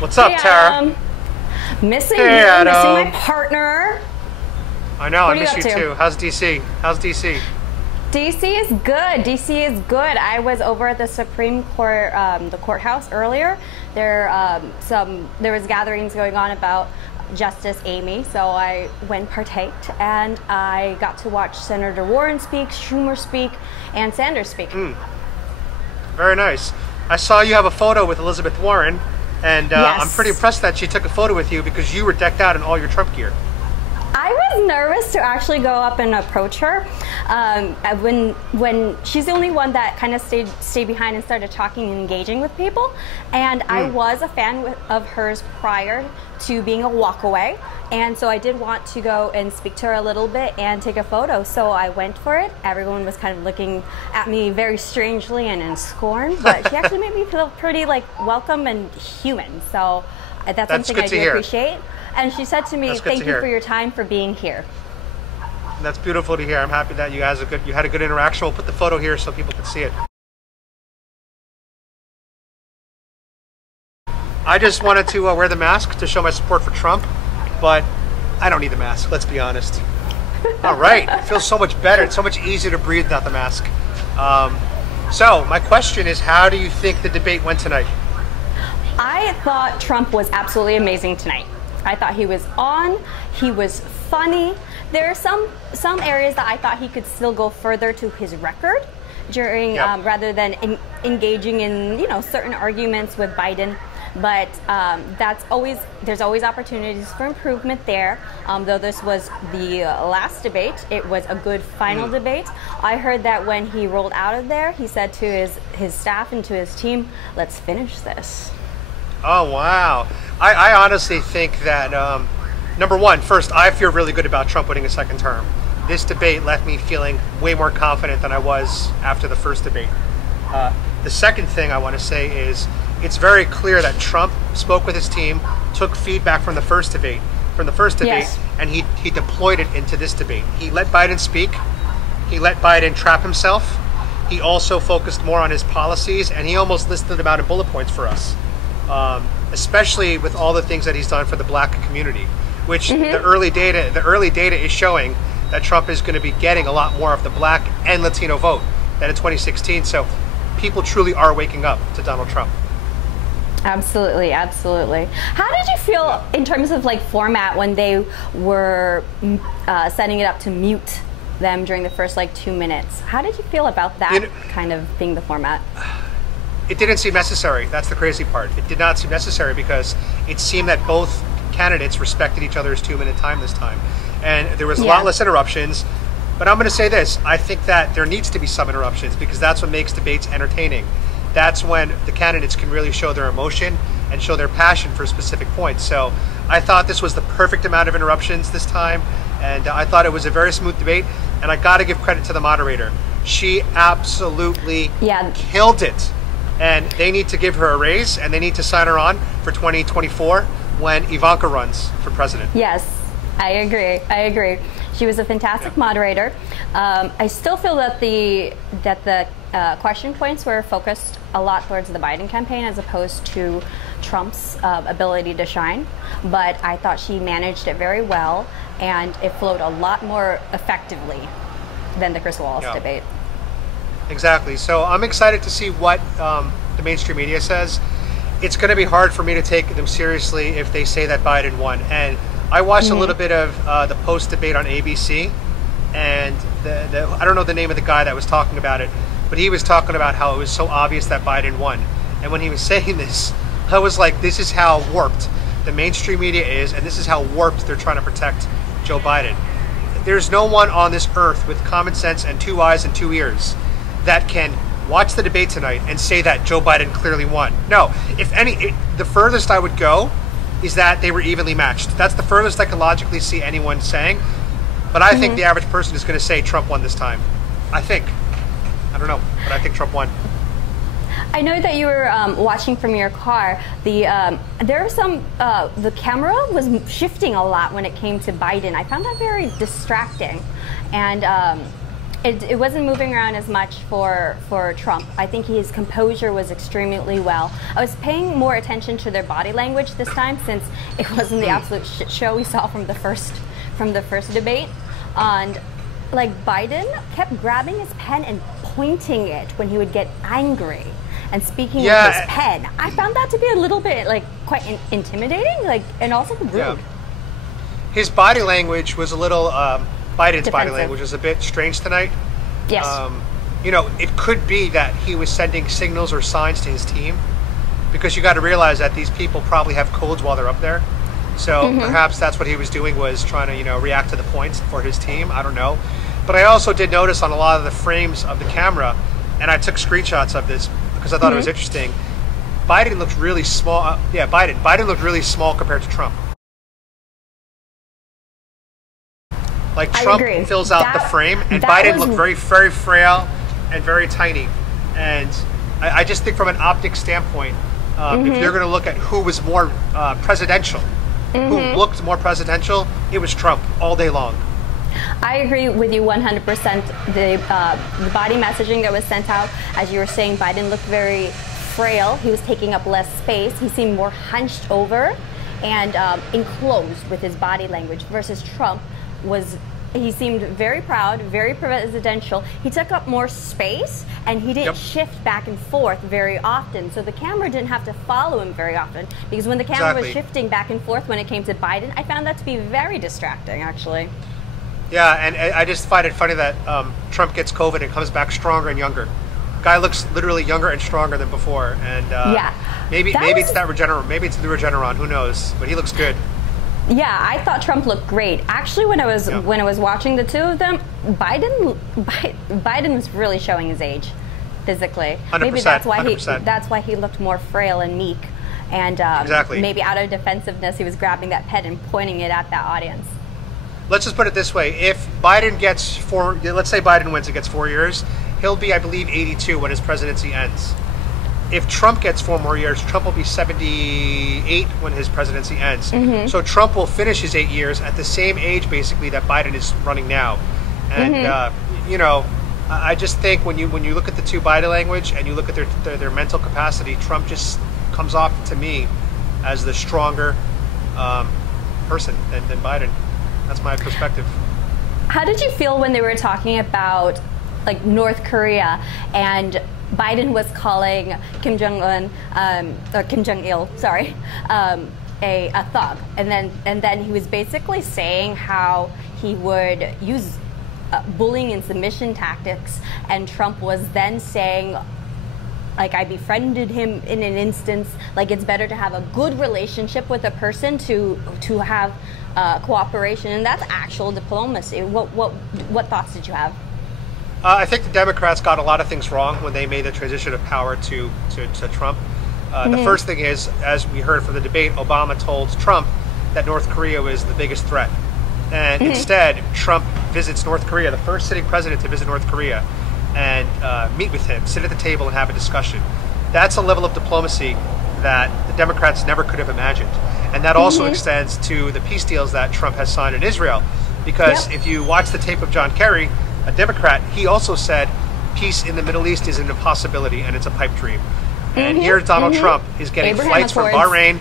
What's up, Tara? Missing hey, you, Adam. missing my partner. I know, what I miss you too. How's DC? How's DC? DC is good. DC is good. I was over at the Supreme Court, the courthouse earlier. There was gatherings going on about Justice Amy, so I went partaked, and I got to watch Senator Warren speak, Schumer speak, and Sanders speak. Very nice. I saw you have a photo with Elizabeth Warren, and yes. I'm pretty impressed that she took a photo with you because you were decked out in all your Trump gear. I was nervous to actually go up and approach her. When she's the only one that kind of stayed behind and started talking and engaging with people, and I was a fan of hers prior to being a walkaway, and so I did want to go and speak to her a little bit and take a photo. So I went for it. Everyone was kind of looking at me very strangely and in scorn, but she actually made me feel pretty like welcome and human. So that's something I do appreciate. And she said to me, "Thank you for your time, for being here." That's beautiful to hear. I'm happy that you had a good interaction. We'll put the photo here so people can see it. I just wanted to wear the mask to show my support for Trump, but I don't need the mask, let's be honest. All right, it feels so much better. It's so much easier to breathe without the mask. So my question is, how do you think the debate went tonight? I thought Trump was absolutely amazing tonight. I thought he was on, he was funny. There are some areas that I thought he could still go further to his record during, rather than engaging in certain arguments with Biden. But there's always opportunities for improvement there. Though this was the last debate, it was a good final debate. I heard that when he rolled out of there, he said to his staff and to his team, "Let's finish this." Oh, wow. I honestly think that, number one, first, I feel really good about Trump winning a second term. This debate left me feeling way more confident than I was after the first debate. The second thing I want to say is, it's very clear that Trump spoke with his team, took feedback from the first debate, Yes. and he deployed it into this debate. He let Biden speak. He let Biden trap himself. He also focused more on his policies, and he almost listed them out in bullet points for us. Especially with all the things that he's done for the black community, which the early data is showing that Trump is going to be getting a lot more of the black and Latino vote than in 2016. So people truly are waking up to Donald Trump. Absolutely, absolutely. How did you feel in terms of like format when they were setting it up to mute them during the first 2 minutes? How did you feel about that kind of being the format? It didn't seem necessary. That's the crazy part. It did not seem necessary because it seemed that both candidates respected each other's 2-minute time this time. And there was a lot less interruptions. But I'm going to say this. I think that there needs to be some interruptions because that's what makes debates entertaining. That's when the candidates can really show their emotion and show their passion for specific points. So I thought this was the perfect amount of interruptions this time. And I thought it was a very smooth debate. And I got to give credit to the moderator. She absolutely killed it. And they need to give her a raise, and they need to sign her on for 2024 when Ivanka runs for president. Yes, I agree. I agree. She was a fantastic moderator. I still feel that the question points were focused a lot towards the Biden campaign as opposed to Trump's ability to shine. But I thought she managed it very well, and it flowed a lot more effectively than the Chris Wallace debate. Exactly. So I'm excited to see what the mainstream media says. It's going to be hard for me to take them seriously if they say that Biden won. And I watched a little bit of the post-debate on ABC, and I don't know the name of the guy that was talking about it, but he was talking about how it was so obvious that Biden won. And when he was saying this, I was like, this is how warped the mainstream media is, and this is how warped they're trying to protect Joe Biden. There's no one on this earth with common sense and 2 eyes and 2 ears that can watch the debate tonight and say that Joe Biden clearly won. No, if any, the furthest I would go is that they were evenly matched. That's the furthest I can logically see anyone saying. But I think the average person is going to say Trump won this time. I think. I don't know, but I think Trump won. I know that you were watching from your car. The camera was shifting a lot when it came to Biden. I found that very distracting. And It wasn't moving around as much for Trump. I think his composure was extremely well. I was paying more attention to their body language this time, since it wasn't the absolute shit show we saw from the first debate. And like, Biden kept grabbing his pen and pointing it when he would get angry and speaking with his pen. I found that to be a little bit like quite intimidating, like, and also rude. Yeah. His body language was a little. Biden's Defensive. body language was a bit strange tonight. Yes. You know, it could be that he was sending signals or signs to his team, because you got to realize that these people probably have codes while they're up there. So perhaps that's what he was doing, was trying to, you know, react to the points for his team. I don't know. But I also did notice on a lot of the frames of the camera, and I took screenshots of this because I thought it was interesting. Biden looked really small. Biden looked really small compared to Trump. Like, Trump fills out the frame, and Biden looked very, very frail and very tiny. And I just think from an optic standpoint, if you're going to look at who was more presidential, who looked more presidential, it was Trump all day long. I agree with you 100%. The body messaging that was sent out, as you were saying, Biden looked very frail. He was taking up less space. He seemed more hunched over and enclosed with his body language, versus Trump he seemed very proud, very presidential. He took up more space, and he didn't shift back and forth very often. So the camera didn't have to follow him very often, because when the camera was shifting back and forth when it came to Biden, I found that to be very distracting, actually. Yeah, and I just find it funny that Trump gets COVID and comes back stronger and younger. Guy looks literally younger and stronger than before, and maybe it's the Regeneron, who knows? But he looks good. Yeah, I thought Trump looked great. Actually, when I was watching the two of them, Biden was really showing his age physically. 100%, maybe that's why he looked more frail and meek, and maybe out of defensiveness, he was grabbing that pen and pointing it at that audience. Let's just put it this way: if Biden gets let's say Biden wins and gets 4 years, he'll be, I believe, 82 when his presidency ends. If Trump gets 4 more years, Trump will be 78 when his presidency ends. So Trump will finish his 8 years at the same age, basically, that Biden is running now. And you know, I just think when you look at the two body language and you look at their mental capacity, Trump just comes off to me as the stronger person than Biden. That's my perspective. How did you feel when they were talking about, like, North Korea, and Biden was calling Kim Jong-un, or Kim Jong-il, sorry, a thug, and then he was basically saying how he would use bullying and submission tactics, and Trump was then saying, like, I befriended him in an instance, like, it's better to have a good relationship with a person to have cooperation, and that's actual diplomacy. What thoughts did you have? I think the Democrats got a lot of things wrong when they made the transition of power to Trump. The first thing is, as we heard from the debate, Obama told Trump that North Korea was the biggest threat. And instead, Trump visits North Korea, the first sitting president to visit North Korea, and meet with him, sit at the table and have a discussion. That's a level of diplomacy that the Democrats never could have imagined. And that also extends to the peace deals that Trump has signed in Israel. Because if you watch the tape of John Kerry, a Democrat, he also said peace in the Middle East is an impossibility and it's a pipe dream. And here Donald Trump is getting flights from Bahrain.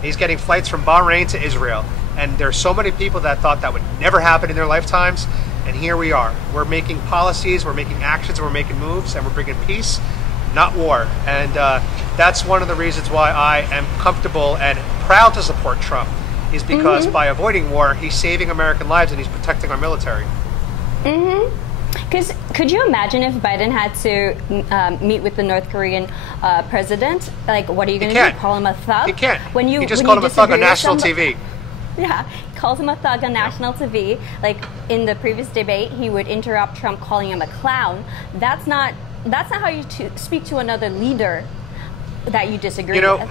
He's getting flights from Bahrain to Israel. And there's so many people that thought that would never happen in their lifetimes. And here we are. We're making policies, we're making actions, we're making moves, and we're bringing peace, not war. And that's one of the reasons why I am comfortable and proud to support Trump, is because by avoiding war, he's saving American lives and he's protecting our military. Because could you imagine if Biden had to meet with the North Korean president? Like, what are you going to do? Call him a thug? He can't. He just called him a thug on national TV. Yeah, calls him a thug on national TV. Like, in the previous debate, he would interrupt Trump, calling him a clown. That's not how you speak to another leader that you disagree with.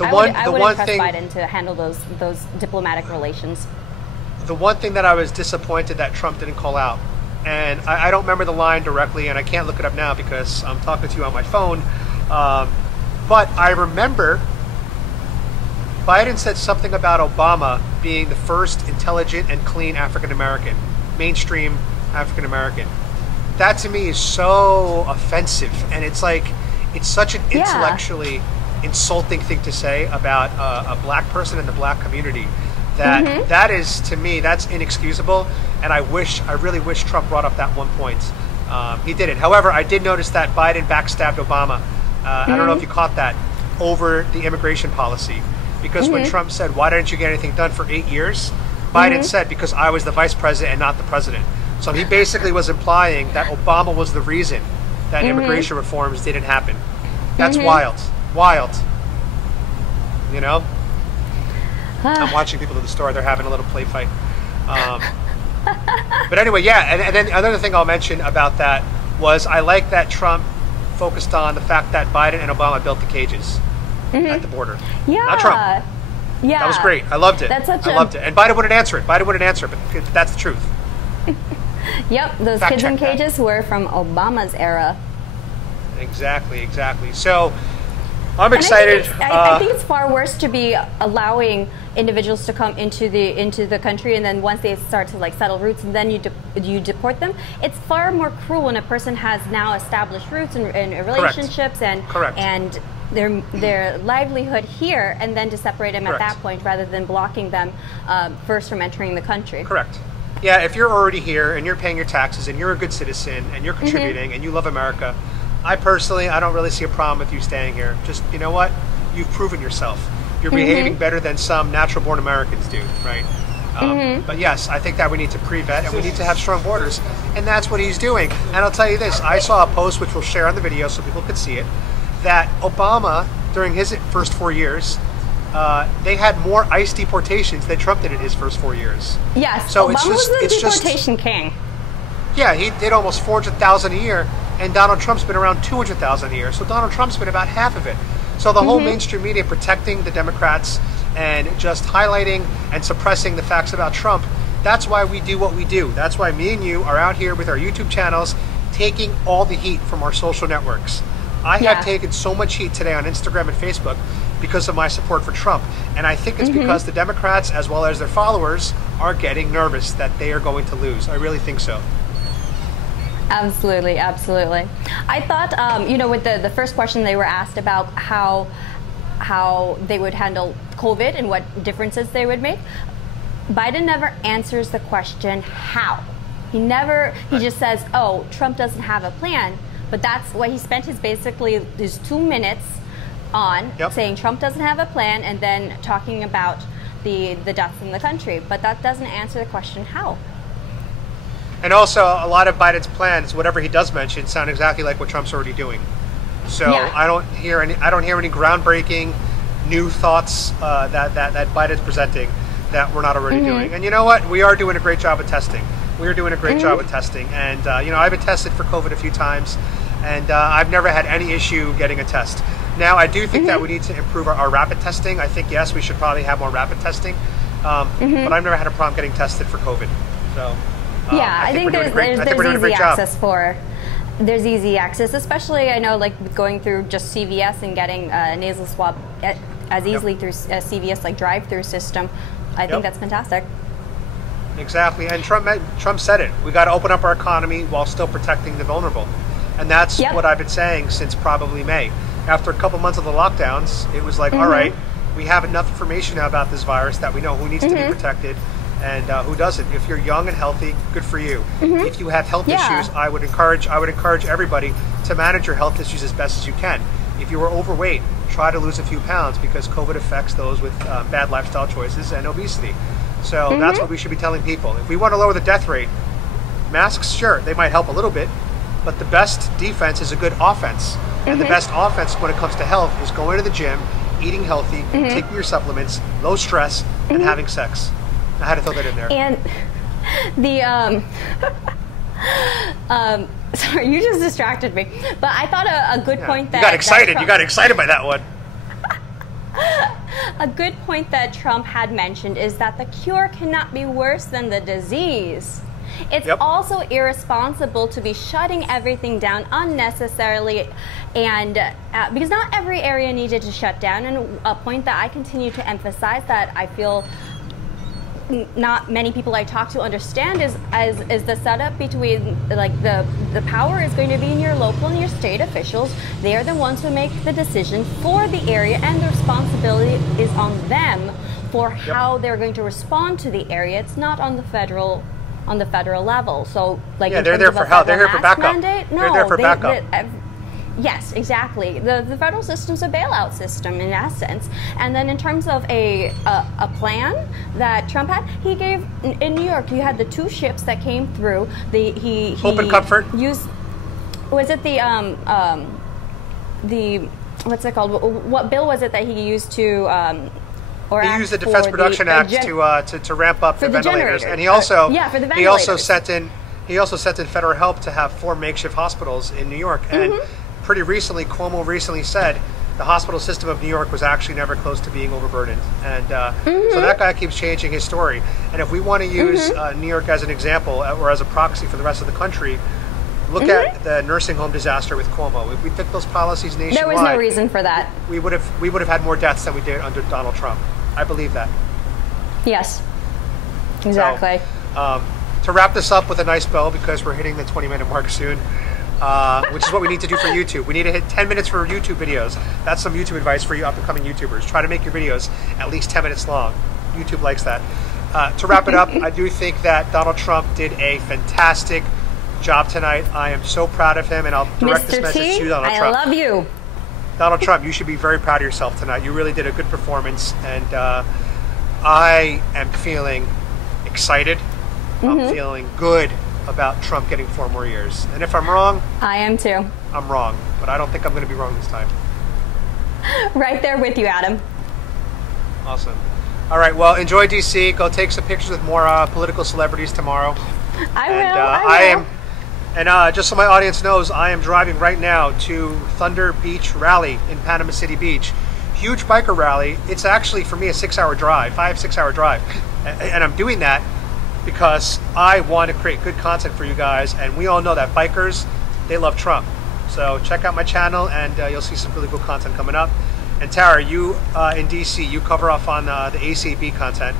I would trust Biden to handle those diplomatic relations. The one thing that I was disappointed that Trump didn't call out, and I don't remember the line directly, and I can't look it up now because I'm talking to you on my phone, but I remember Biden said something about Obama being the first intelligent and clean African-American, mainstream African-American. that to me is so offensive, and it's like, it's such an intellectually insulting thing to say about a black person in the black community. That that is, to me, that's inexcusable, and I really wish Trump brought up that one point. He didn't. However, I did notice that Biden backstabbed Obama. I don't know if you caught that, over the immigration policy. Because when Trump said, why didn't you get anything done for 8 years? Biden said, because I was the vice president and not the president. So he basically was implying that Obama was the reason that immigration reforms didn't happen. That's wild. Wild. You know? I'm watching people at the store. They're having a little play fight. But anyway, yeah. And then another thing I'll mention about that was I like that Trump focused on the fact that Biden and Obama built the cages at the border. Yeah. Not Trump. Yeah. That was great. I loved it. I loved it. And Biden wouldn't answer it. Biden wouldn't answer it, but that's the truth. Yep. Those kids in cages were from Obama's era. Exactly. Exactly. So I'm excited. I think it's far worse to be allowing individuals to come into the country, and then once they start to like settle roots, and then you deport them. It's far more cruel when a person has now established roots and relationships and their livelihood here, and then to separate them at that point rather than blocking them first from entering the country. Correct. Yeah, if you're already here and you're paying your taxes and you're a good citizen and you're contributing and you love America, I don't really see a problem with you staying here. Just, you know what? You've proven yourself. You're behaving better than some natural-born Americans do, right? But yes, I think that we need to pre-vet and we need to have strong borders, and that's what he's doing. And I'll tell you this, I saw a post, which we'll share on the video so people could see it, that Obama, during his first 4 years, they had more ICE deportations than Trump did in his first 4 years. Yes, so Obama was the deportation king. Yeah, he did almost 400,000 a year, and Donald Trump's been around 200,000 a year. So Donald Trump's been about half of it. So the whole mainstream media protecting the Democrats and just highlighting and suppressing the facts about Trump, that's why we do what we do. That's why me and you are out here with our YouTube channels taking all the heat from our social networks. I have taken so much heat today on Instagram and Facebook because of my support for Trump. And I think it's because the Democrats, as well as their followers, are getting nervous that they are going to lose. I really think so. Absolutely, absolutely. I thought, you know, with the first question they were asked about how they would handle COVID and what differences they would make, Biden never answers the question how. He just says, oh, Trump doesn't have a plan. But that's what he spent his 2 minutes on, saying Trump doesn't have a plan, and then talking about the deaths in the country. But that doesn't answer the question how. And also, a lot of Biden's plans, whatever he does mention, sound exactly like what Trump's already doing. So I don't hear any groundbreaking new thoughts that Biden's presenting that we're not already doing. And you know what? We are doing a great job of testing. We are doing a great job of testing. And you know, I've been tested for COVID a few times, and I've never had any issue getting a test. Now, I do think that we need to improve our rapid testing. I think, yes, we should probably have more rapid testing. But I've never had a problem getting tested for COVID. So. Yeah, I think there's easy access there's easy access, especially I know like going through just CVS and getting a nasal swab as easily through CVS like drive-through system. I think that's fantastic. Exactly, and Trump said it. We got to open up our economy while still protecting the vulnerable, and that's what I've been saying since probably May. After a couple months of the lockdowns, it was like, all right, we have enough information now about this virus that we know who needs to be protected and who doesn't. If you're young and healthy, good for you. If you have health issues, I would encourage everybody to manage your health issues as best as you can. If you are overweight, try to lose a few pounds because COVID affects those with bad lifestyle choices and obesity. So that's what we should be telling people. If we want to lower the death rate, masks, sure, they might help a little bit, but the best defense is a good offense. And the best offense when it comes to health is going to the gym, eating healthy, taking your supplements, low stress, and having sex. I had to throw that in there. And the sorry, you just distracted me. But I thought a good point that you got excited. You got excited by that one. A good point that Trump had mentioned is that the cure cannot be worse than the disease. It's also irresponsible to be shutting everything down unnecessarily, and because not every area needed to shut down. And a point that I continue to emphasize that I feel not many people I talk to understand is the setup between, like, the power is going to be in your local and your state officials. They are the ones who make the decision for the area, and the responsibility is on them for how they're going to respond to the area. It's not on the federal level. So, like, yeah, they're there for help. They're here for backup. Mandate, no, they're there for backup. Yes, exactly. The federal system's a bailout system in essence. And then in terms of a plan that Trump had, he gave in New York. You had the 2 ships that came through. He Hope and Comfort. Used, was it the what's it called? What bill was it that he used to? He used the Defense Production Act to ramp up the ventilators, and he also for the ventilators. He also sent in federal help to have 4 makeshift hospitals in New York. And pretty recently, Cuomo recently said the hospital system of New York was actually never close to being overburdened, and so that guy keeps changing his story. And if we want to use New York as an example or as a proxy for the rest of the country, look at the nursing home disaster with Cuomo. If we took those policies nationwide, there was no reason for that. We would have had more deaths than we did under Donald Trump. I believe that. Yes, exactly. So, to wrap this up with a nice bow, because we're hitting the 20-minute mark soon, which is what we need to do for YouTube. We need to hit 10 minutes for YouTube videos. That's some YouTube advice for you up-and-coming YouTubers. Try to make your videos at least 10 minutes long. YouTube likes that. To wrap it up, I do think that Donald Trump did a fantastic job tonight. I am so proud of him, and I'll direct this message to Donald Trump. I love you. Donald Trump, you should be very proud of yourself tonight. You really did a good performance, and I am feeling excited. I'm feeling good about Trump getting 4 more years. And if I'm wrong, I am too. I'm wrong, but I don't think I'm going to be wrong this time. Right there with you, Adam. Awesome. All right, well, enjoy DC. Go take some pictures with more political celebrities tomorrow. I will. And just so my audience knows, I am driving right now to Thunder Beach Rally in Panama City Beach. Huge biker rally. It's actually, for me, a 6-hour drive, 5-6-hour drive. And I'm doing that because I want to create good content for you guys. And we all know that bikers, they love Trump. So check out my channel, and you'll see some really cool content coming up. And Tara, you in DC, you cover off on the ACB content.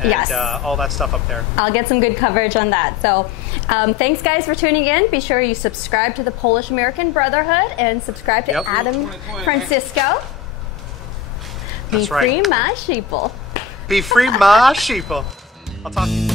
And, yes. All that stuff up there. I'll get some good coverage on that. So thanks, guys, for tuning in. Be sure you subscribe to the Polish American Brotherhood and subscribe to Adam Francisco. Be free, my sheeple. Be free, my sheeple. I'll talk to you.